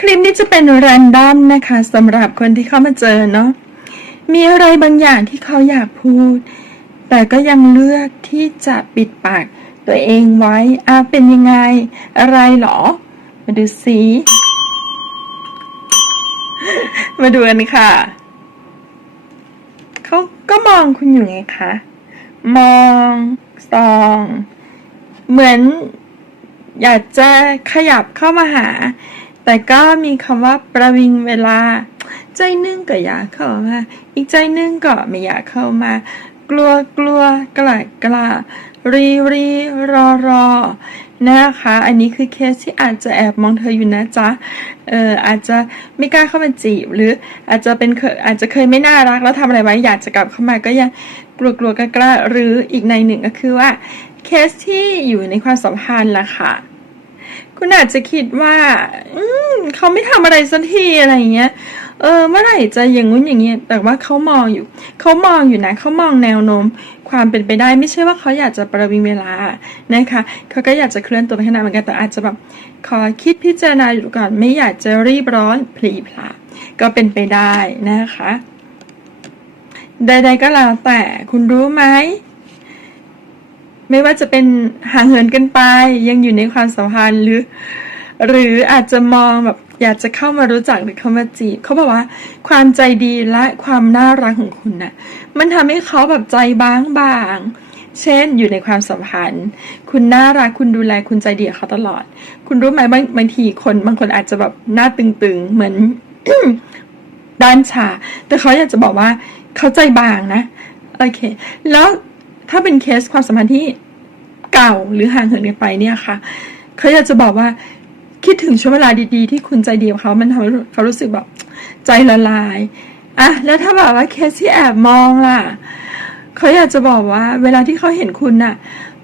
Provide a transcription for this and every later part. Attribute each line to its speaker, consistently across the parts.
Speaker 1: คลิปนี้จะเป็นแรนดอมนะคะสำหรับคนที่เข้ามาเจอเนาะมีอะไรบางอย่างที่เขาอยากพูด แต่ก็ยังเลือกที่จะปิดปากตัวเองไว้อะเป็นยังไง อะไรหรอ มาดูสิมาดูกันค่ะเขาก็มองคุณอยู่ไงคะมองส่อง เหมือน อยากจะขยับเข้ามาหา แต่ก็มีคำว่าประวิงเวลา ใจนึงก็อยากเข้ามา อีกใจนึงก็ไม่อยากเข้ามา กลัวกลัวกล้ากล้ารีรีรอรอนะคะ อันนี้คือเคสที่อาจจะแอบมองเธออยู่นะจ๊ะ เอออาจจะไม่กล้าเข้ามาจีบ หรืออาจจะเป็นเคยอาจจะเคยไม่น่ารักแล้วทำอะไรไว้อยากจะกลับเข้ามาก็ยังกลัวกลัวกล้ากล้าหรืออีกในหนึ่งก็คือว่าเคสที่อยู่ในความสัมพันธ์ล่ะค่ะ คุณอาจจะคิดว่า อืมเขาไม่ทำอะไรสักทีอะไรอย่างเงี้ย เออ เมื่อไหร่จะอย่างงู้นอย่างเงี้ย แต่ว่าเขามองอยู่ เขามองอยู่นะ เขามองแนวโน้ม ความเป็นไปได้ไม่ใช่ว่าเขาอยากจะประวิงเวลานะคะ เขาก็อยากจะเคลื่อนตัวไปข้างหน้าเหมือนกัน แต่อาจจะแบบขอคิดพิจารณาอยู่ก่อน ไม่อยากจะรีบร้อนพลีพลาก็เป็นไปได้นะคะ ใดๆก็แล้วแต่คุณรู้ไหม ไม่ว่าจะเป็นห่างเหินกันไป ยังอยู่ในความสัมพันธ์หรือ หรืออาจจะมองแบบอยากจะเข้ามารู้จักหรือเข้ามาจีบเขาบอกว่า ความใจดีและความน่ารักของคุณน่ะ มันทำให้เขาแบบใจบางบางๆเช่นอยู่ในความสัมพันธ์ คุณน่ารักคุณดูแลคุณใจดีกับเขาตลอด คุณรู้ไหมบางบางทีคนบางคนอาจจะแบบหน้าตึงๆ เหมือนด้านชา แต่เขาอยากจะบอกว่าเขาใจบางนะ โอเค แล้ว ถ้าเป็นเคสความสัมพันธ์ที่เก่าหรือห่างเหินกันไปเนี่ยค่ะเขาอยากจะบอกว่าคิดถึงช่วงเวลาดีๆ ที่คุณใจดีกับเขามันทำให้เขารู้สึกแบบใจละลายอะแล้วถ้าแบบว่าเคสที่แอบมองล่ะเขาอยากจะบอกว่า เวลาที่เขาเห็นคุณน่ะ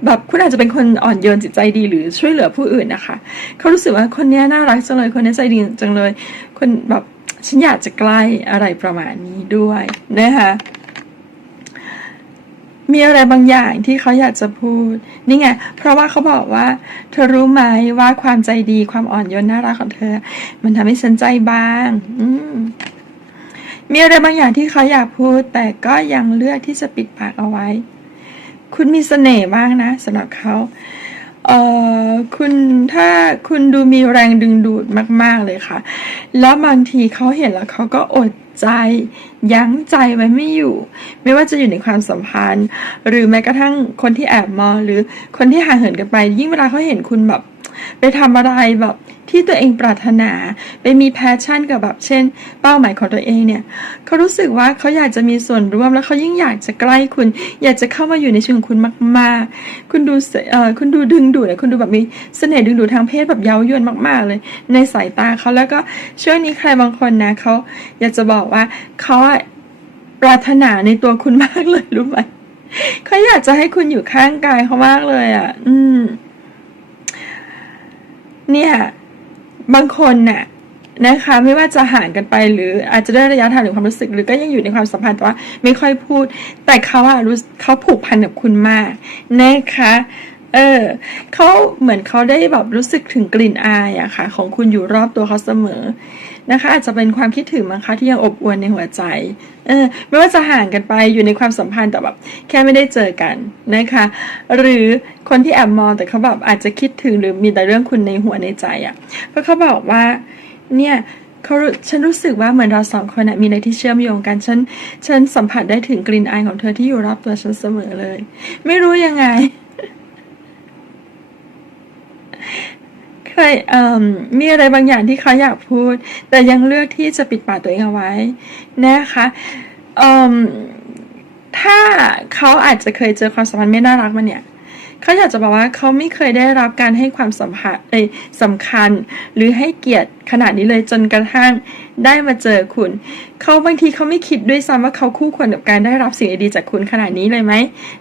Speaker 1: แบบคุณอาจจะเป็นคนอ่อนโยนจิตใจดีหรือช่วยเหลือผู้อื่นนะคะเขารู้สึกว่าคนนี้น่ารักจังเลยคนนี้ใจดีจังเลย คนแบบฉันอยากจะใกล้อะไรประมาณนี้ด้วยนะคะ มีอะไรบางอย่างที่เขาอยากจะพูด นี่ไง เพราะว่าเขาบอกว่า เธอรู้ไหมว่าความใจดีความอ่อนโยนน่ารักของเธอ มันทำให้ฉันใจบาง อืมมีอะไรบางอย่างที่เขาอยากพูด แต่ก็ยังเลือกที่จะปิดปากเอาไว้ คุณมีเสน่ห์มากนะสำหรับเขา เอ่อคุณถ้าคุณดูมีแรงดึงดูดมาก ๆเลยค่ะ แล้วบางทีเขาเห็นแล้วเขาก็อดใจยั้งใจไว้ไม่อยู่ ไม่ว่าจะอยู่ในความสัมพันธ์ หรือแม้กระทั่งคนที่แอบมองหรือคนที่ห่างเหินกันไป ยิ่งเวลาเขาเห็นคุณแบบ ไปทำอะไรแบบที่ตัวเองปรารถนา ไปมีแพชชั่นกับแบบเช่น เป้าหมายของตัวเองเนี่ยเขารู้สึกว่าเขาอยากจะมีส่วนร่วมแล้วเขายิ่งอยากจะใกล้คุณ อยากจะเข้ามาอยู่ในชีวิตของคุณมาก ๆ คุณดูเอ่อคุณดูดึงดูดเนี่ยคุณดูแบบมีเสน่ห์ดึงดูดทางเพศแบบเย้ายวนมาก ๆ เลย ในสายตาเขาแล้วก็ช่วงนี้ใครบางคนนะเขาอยากจะบอกว่าเขาปรารถนาในตัวคุณมากเลยรู้ไหมเขาอยากจะให้คุณอยู่ข้างกายเขามากเลยอะ อืม เนี่ย บางคนน่ะนะคะไม่ว่าจะห่างกันไปหรืออาจจะได้ระยะทางหรือความรู้สึก หรือก็ยังอยู่ในความสัมพันธ์แต่ว่าไม่ค่อยพูด แต่เขาอะรู้เขาผูกพันกับคุณมากนะคะเออเขาเหมือนเขาได้แบบรู้สึกถึงกลิ่นอายอะค่ะ ของคุณอยู่รอบตัวเขาเสมอ นะคะ อาจจะเป็นความคิดถึงมั้งคะที่ยังอบอวลในหัวใจเออไม่ว่าจะห่างกันไปอยู่ในความสัมพันธ์แต่แบบแค่ไม่ได้เจอกันนะคะ หรือคนที่แอบมองแต่เขาแบบอาจจะคิดถึงหรือมีแต่เรื่องคุณในหัวในใจอะ่ะเพราะเขาบอกว่าเนี่ยเขาฉันรู้สึกว่าเหมือนเราสองคนอะมีอะไรที่เชื่อมโยงกัน ฉัน ฉันสัมผัสได้ถึงกลิ่นอายของเธอที่อยู่รอบตัวฉันเสมอเลย ไม่รู้ยังไง ใครเอ่อมีอะไรบางอย่างที่เขาอยากพูด แต่ยังเลือกที่จะปิดปากตัวเองเอาไว้นะคะถ้าเขาอาจจะเคยเจอความสัมพันธ์ไม่น่ารักมาเนี่ยเขาอยากจะบอกว่าเขาไม่เคยได้รับการให้ความสัมพันธ์สำคัญ หรือให้เกียรติขนาดนี้เลยจนกระทั่งได้มาเจอคุณ เขาบางทีเขาไม่คิดด้วยซ้ำว่าเขาคู่ควรกับการได้รับสิ่งดีๆจากคุณขนาดนี้เลยไหม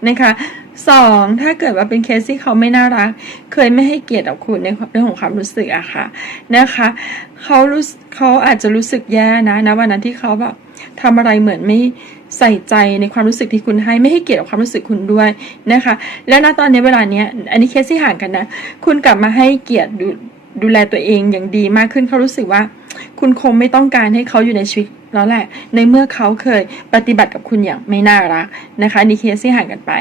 Speaker 1: นะคะ สองถ้าเกิดว่าเป็นเคสที่เขาไม่น่ารัก เคยไม่ให้เกียรติกับคุณในเรื่องของความรู้สึกอะค่ะนะคะเขารู้เขาอาจจะรู้สึกแย่นะนะวันนั้นที่เขาแบบทำอะไรเหมือนไม่ใส่ใจในความรู้สึกที่คุณให้ไม่ให้เกียรติกับความรู้สึกคุณด้วยนะคะ และณตอนนี้เวลาเนี้ยอันนี้เคสที่ห่างกันนะ คุณกลับมาให้เกียรติดูดูแลตัวเองอย่างดีมากขึ้นเขารู้สึกว่า คุณคงไม่ต้องการให้เขาอยู่ในชีวิต แล้วแหละ ในเมื่อเขาเคยปฏิบัติกับคุณอย่างไม่น่ารักนะคะนี่เคสที่ห่างกันไป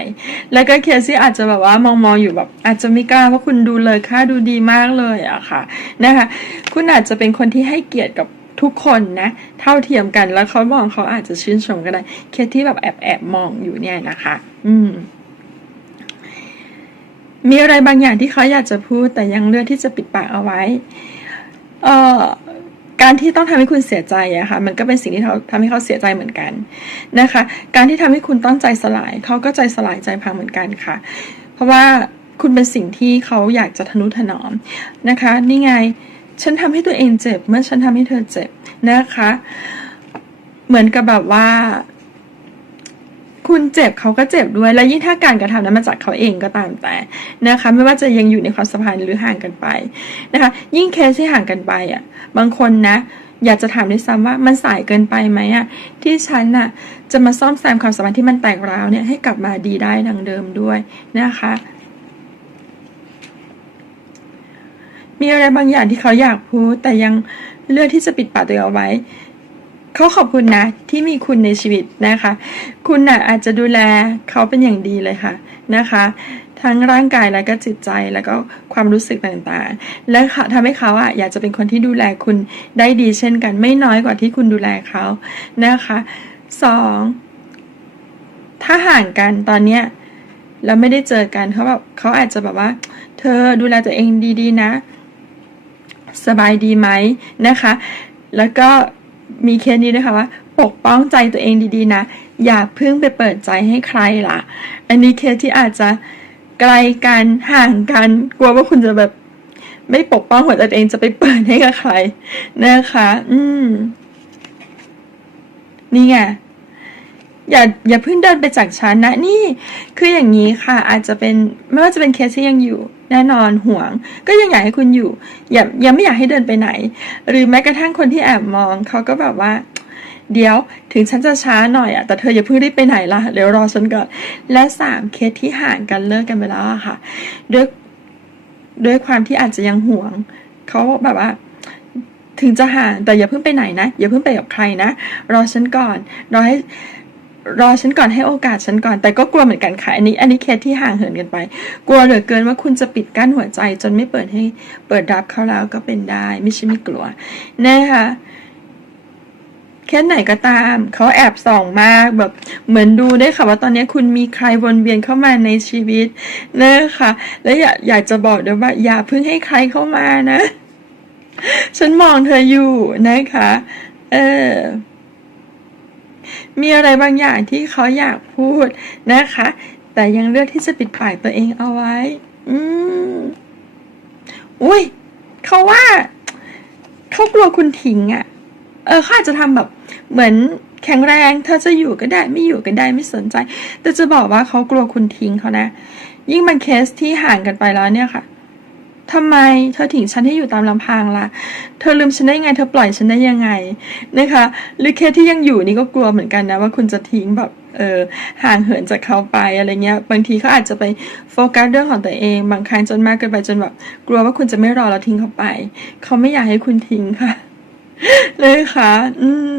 Speaker 1: แล้วก็เคสที่อาจจะแบบว่ามองมองอยู่แบบอาจจะไม่กล้าเพราะคุณดูเลยค่าดูดีมากเลยอะค่ะนะคะคุณอาจจะเป็นคนที่ให้เกียรติกับทุกคนนะเท่าเทียมกันแล้วเขามองเขาอาจจะชื่นชมก็ได้เคสที่แบบแอบแอบมองอยู่เนี่ยนะคะ อืมมีอะไรบางอย่างที่เขาอยากจะพูดแต่ยังเลือกที่จะปิดปากเอาไว้ เอ่อ การที่ต้องทำให้คุณเสียใจอะค่ะ มันก็เป็นสิ่งที่เขาทำให้เขาเสียใจเหมือนกันนะคะ การที่ทำให้คุณต้องใจสลายเขาก็ใจสลายใจพังเหมือนกันค่ะ เพราะว่าคุณเป็นสิ่งที่เขาอยากจะทนุถนอมนะคะ นี่ไงฉันทำให้ตัวเองเจ็บ เมื่อฉันทำให้เธอเจ็บนะคะ เหมือนกับแบบว่า คุณเจ็บเขาก็เจ็บด้วย และยิ่งถ้าการกระทำนั้นมาจากเขาเองก็ตามแต่นะคะ ไม่ว่าจะยังอยู่ในความสัมพันธ์หรือห่างกันไปนะคะ ยิ่งเคสที่ห่างกันไปอะ บางคนนะ อยากจะถามด้วยซ้ำว่ามันสายเกินไปไหมอะที่ฉันน่ะจะมาซ่อมแซมความสัมพันธ์ที่มันแตกร้าวเนี่ยให้กลับมาดีได้ดังเดิมด้วยนะคะมีอะไรบางอย่างที่เขาอยากพูดแต่ยังเลือกที่จะปิดปากตัวเองเอาไว้ เขาขอบคุณนะ ที่มีคุณในชีวิตนะคะ คุณน่ะอาจจะดูแลเขาเป็นอย่างดีเลยค่ะนะคะ ทั้งร่างกายแล้วก็จิตใจแล้วก็ความรู้สึกต่างๆ และค่ะทำให้เขาอะอยากจะเป็นคนที่ดูแลคุณได้ดีเช่นกัน ไม่น้อยกว่าที่คุณดูแลเขานะคะสองถ้าห่างกันตอนเนี้ยแล้วไม่ได้เจอกันเขาแบบเขาอาจจะแบบว่า เธอดูแลตัวเองดีๆนะ สบายดีไหมนะคะ แล้วก็ มีเคสนี้ด้วยค่ะว่าปกป้องใจตัวเองดีๆนะ อย่าเพิ่งไปเปิดใจให้ใครล่ะ อันนี้เคสที่อาจจะไกลกันห่างกันกลัวว่าคุณจะแบบไม่ปกป้องหัวใจตัวเองจะไปเปิดให้กับใครนะคะ อืม นี่ไง อย่าอย่าเพิ่งเดินไปจากฉันนะนี่ คืออย่างนี้ค่ะ อาจจะเป็นไม่ว่าจะเป็นเคสที่ยังอยู่ แน่นอนห่วง ก็ยังอยากให้คุณอยู่ อย่ายังไม่อยากให้เดินไปไหน หรือแม้กระทั่งคนที่แอบมองเขาก็แบบว่า เดี๋ยวถึงฉันจะช้าหน่อยอะแต่เธออย่าเพิ่งรีบไปไหนละเดี๋ยวรอฉันก่อนและสามเคสที่ห่างกันเลิกกันไปแล้วอะค่ะด้วยด้วยความที่อาจจะยังห่วงเขาแบบว่าถึงจะห่างแต่อย่าเพิ่งไปไหนนะ อย่าเพิ่งไปกับใครนะ รอฉันก่อน รอให้ รอฉันก่อนให้โอกาสฉันก่อน แต่ก็กลัวเหมือนกันค่ะ อันนี้ อันนี้เคสที่ห่างเหินกันไป กลัวเหลือเกินว่าคุณจะปิดกั้นหัวใจ จนไม่เปิดให้เปิดรับเขาแล้วก็เป็นได้ ไม่ใช่ไม่กลัวนะคะเคสไหนก็ตามเขาแอบส่องมากแบบเหมือนดูได้ค่ะว่าตอนนี้คุณมีใครวนเวียนเข้ามาในชีวิตนะคะและอยากอยากจะบอกด้วยว่า อย่าเพิ่งให้ใครเข้ามานะ ฉันมองเธออยู่นะคะ เออ มีอะไรบางอย่างที่เขาอยากพูดนะคะ แต่ยังเลือกที่จะปิดปากตัวเองเอาไว้ อืมอุ้ยเขาว่าเขากลัวคุณทิ้งอะ่ะ เออเขาอาจจะทำแบบเหมือนแข็งแรง เธอจะอยู่ก็ได้ไม่อยู่ก็ได้ไม่สนใจ แต่จะบอกว่าเขากลัวคุณทิ้งเขานะ ยิ่งมันเคสที่ห่างกันไปแล้วเนี่ยค่ะ ทำไมเธอทิ้งฉันให้อยู่ตามลำพังล่ะ เธอลืมฉันได้ยังไง เธอปล่อยฉันได้ยังไงนะคะ หรือเคสที่ยังอยู่นี่ก็กลัวเหมือนกันนะว่าคุณจะทิ้งแบบเออห่างเหินจากเขาไปอะไรเงี้ย บางทีเขาอาจจะไปโฟกัสเรื่องของตัวเอง บางครั้งจนมากเกินไปจนแบบกลัวว่าคุณจะไม่รอแล้วทิ้งเขาไป เขาไม่อยากให้คุณทิ้งค่ะ เลยค่ะ อืม